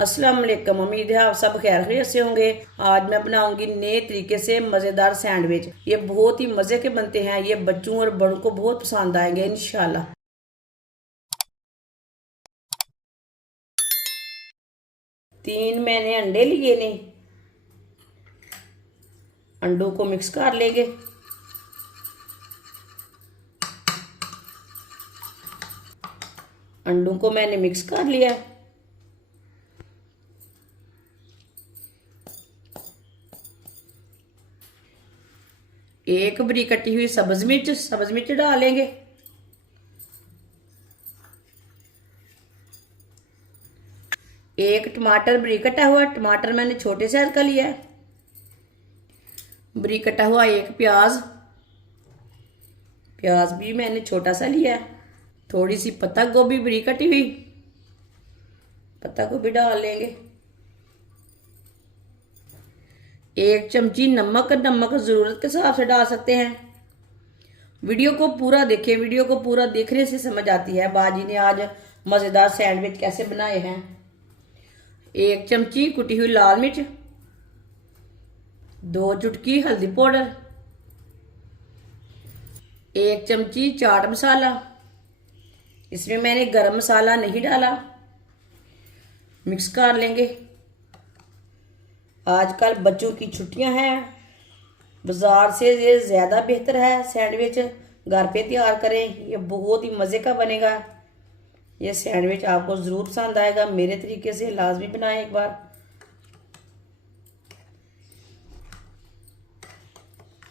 अस्सलाम वालेकुम। उम्मीद है आप सब खैर खैरियत से होंगे। आज मैं बनाऊंगी नए तरीके से मज़ेदार सैंडविच। ये बहुत ही मज़े के बनते हैं। ये बच्चों और बड़ों को बहुत पसंद आएंगे इंशाल्लाह। 3 मैंने अंडे लिए ने। अंडों को मिक्स कर लेंगे। अंडों को मैंने मिक्स कर लिया। एक बड़ी कटी हुई सब्ज मिर्च डालेंगे। एक टमाटर बड़ी कटा हुआ। टमाटर मैंने छोटे साइज का लिया है। बड़ी कटा हुआ एक प्याज। प्याज भी मैंने छोटा सा लिया है। थोड़ी सी पत्ता गोभी बड़ी कटी हुई। पत्ता गोभी डाल लेंगे। एक चमची नमक। नमक जरूरत के हिसाब से डाल सकते हैं। वीडियो को पूरा देखें। वीडियो को पूरा देखने से समझ आती है बाजी ने आज मज़ेदार सैंडविच कैसे बनाए हैं। एक चमची कुटी हुई लाल मिर्च। 2 चुटकी हल्दी पाउडर। एक चमची चाट मसाला। इसमें मैंने गरम मसाला नहीं डाला। मिक्स कर लेंगे। आजकल बच्चों की छुट्टियां हैं। बाजार से ये ज़्यादा बेहतर है सैंडविच घर पे तैयार करें। ये बहुत ही मज़े का बनेगा। ये सैंडविच आपको ज़रूर पसंद आएगा। मेरे तरीके से लाजमी बनाएं एक बार।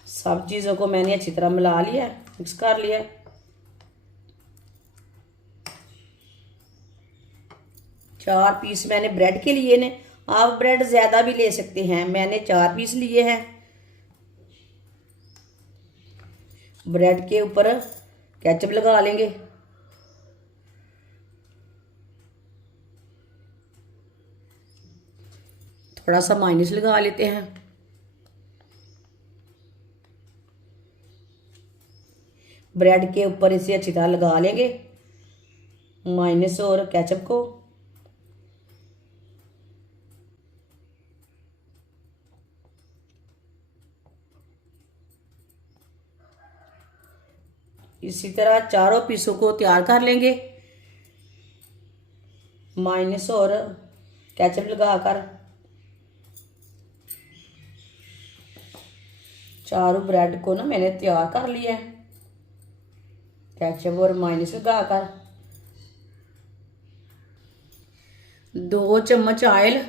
सब चीज़ों को मैंने अच्छी तरह मिला लिया, मिक्स कर लिया। चार पीस मैंने ब्रेड के लिए ने। आप ब्रेड ज़्यादा भी ले सकते हैं। मैंने 4 पीस लिए हैं। ब्रेड के ऊपर केचप लगा लेंगे। थोड़ा सा माइनस लगा लेते हैं। ब्रेड के ऊपर इसे अच्छी तरह लगा लेंगे माइनस और केचप को। इसी तरह चारों पीसों को तैयार कर लेंगे माइनस और केचप लगाकर। चारों ब्रेड को ना मैंने तैयार कर लिया है केचप और माइनस लगाकर। 2 चम्मच ऑयल।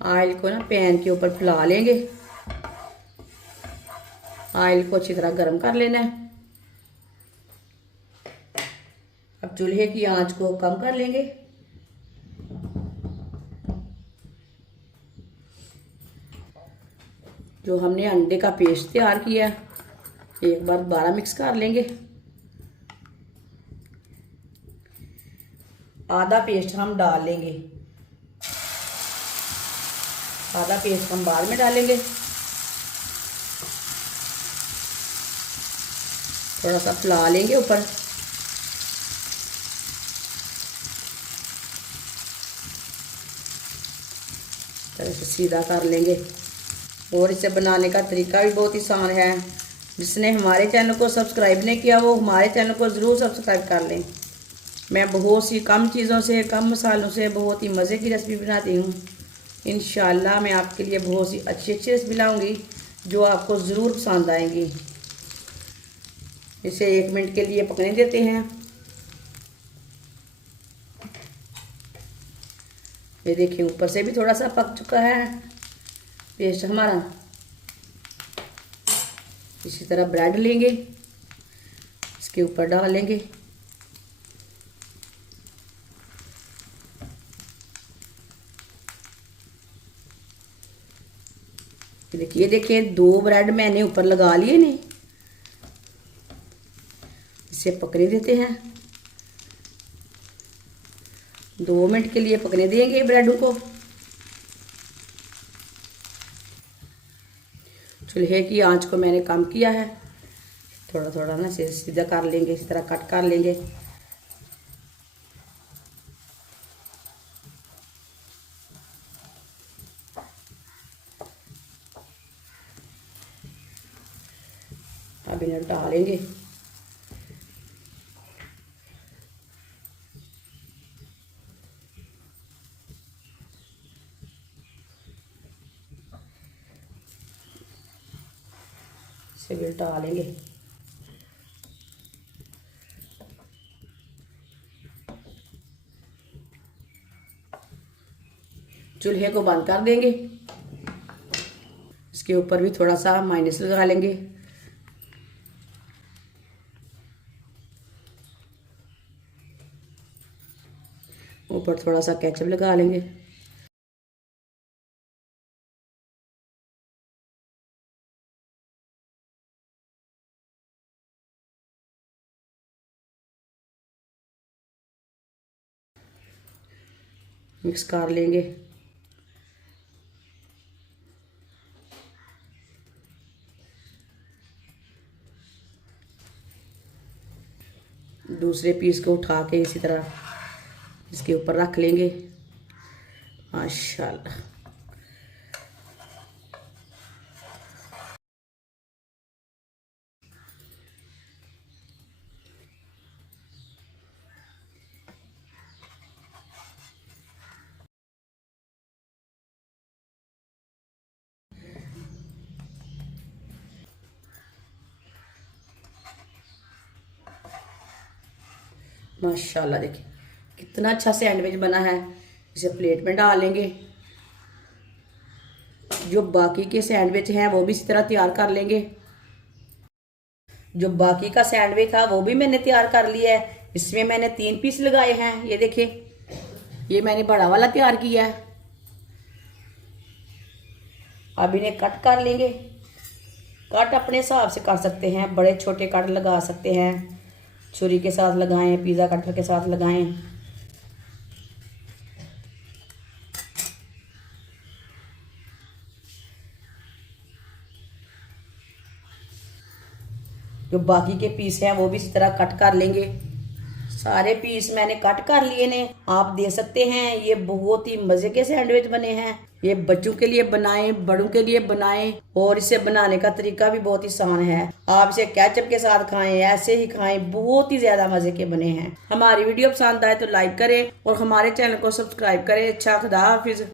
ऑयल को ना पैन के ऊपर फैला लेंगे। ऑयल को अच्छी तरह गर्म कर लेना है। अब चूल्हे की आंच को कम कर लेंगे। जो हमने अंडे का पेस्ट तैयार किया एक बार दोबारा मिक्स कर लेंगे। आधा पेस्ट हम डाल लेंगे। आधा पेस्ट हम बाद में डालेंगे। थोड़ा सा फैला लेंगे ऊपर। तरह से सीधा कर लेंगे। और इसे बनाने का तरीका भी बहुत ही आसान है। जिसने हमारे चैनल को सब्सक्राइब नहीं किया वो हमारे चैनल को ज़रूर सब्सक्राइब कर लें। मैं बहुत सी कम चीज़ों से कम मसालों से बहुत ही मज़े की रेसिपी बनाती हूँ। इंशाल्लाह मैं आपके लिए बहुत सी अच्छी अच्छी रेसिपी लाऊंगी जो आपको ज़रूर पसंद आएंगी। इसे 1 मिनट के लिए पकने देते हैं। ये देखिए ऊपर से भी थोड़ा सा पक चुका है पेस्ट हमारा। इसी तरह ब्रेड लेंगे, इसके ऊपर डालेंगे। देखिए देखिए 2 ब्रेड मैंने ऊपर लगा लिए ने। इसे पकने देते हैं। 2 मिनट के लिए पकने देंगे ब्रेडों को। चूल्हे की आंच को मैंने कम किया है। थोड़ा थोड़ा ना सीधा कर लेंगे, इसी तरह कट कर लेंगे। अब इन्हें उल्टा लेंगे। इसे भी उल्टा लेंगे। चूल्हे को बंद कर देंगे। इसके ऊपर भी थोड़ा सा माइनस लगा लेंगे। ऊपर थोड़ा सा केचप लगा लेंगे। मिक्स कर लेंगे। दूसरे पीस को उठा के इसी तरह इसके ऊपर रख लेंगे। माशाल्लाह। माशाल्लाह देखिए कितना अच्छा सैंडविच बना है। इसे प्लेट में डाल लेंगे। जो बाकी के सैंडविच हैं वो भी इसी तरह तैयार कर लेंगे। जो बाकी का सैंडविच था वो भी मैंने तैयार कर लिया है। इसमें मैंने 3 पीस लगाए हैं। ये देखिए, ये मैंने बड़ा वाला तैयार किया है। अब इन्हें कट कर लेंगे। कट अपने हिसाब से कर सकते हैं, बड़े छोटे कट लगा सकते हैं, छुरी के साथ लगाएं, पिज़्ज़ा कटर के साथ लगाएं। जो बाकी के पीस हैं वो भी इसी तरह कट कर लेंगे। सारे पीस मैंने कट कर लिए ने। आप दे सकते हैं। ये बहुत ही मज़े के सैंडविच बने हैं। ये बच्चों के लिए बनाएं, बड़ों के लिए बनाएं, और इसे बनाने का तरीका भी बहुत ही आसान है। आप इसे केचप के साथ खाएं, ऐसे ही खाएं, बहुत ही ज्यादा मजे के बने हैं। हमारी वीडियो पसंद आए तो लाइक करें और हमारे चैनल को सब्सक्राइब करें। अच्छा, खुदा हाफिज।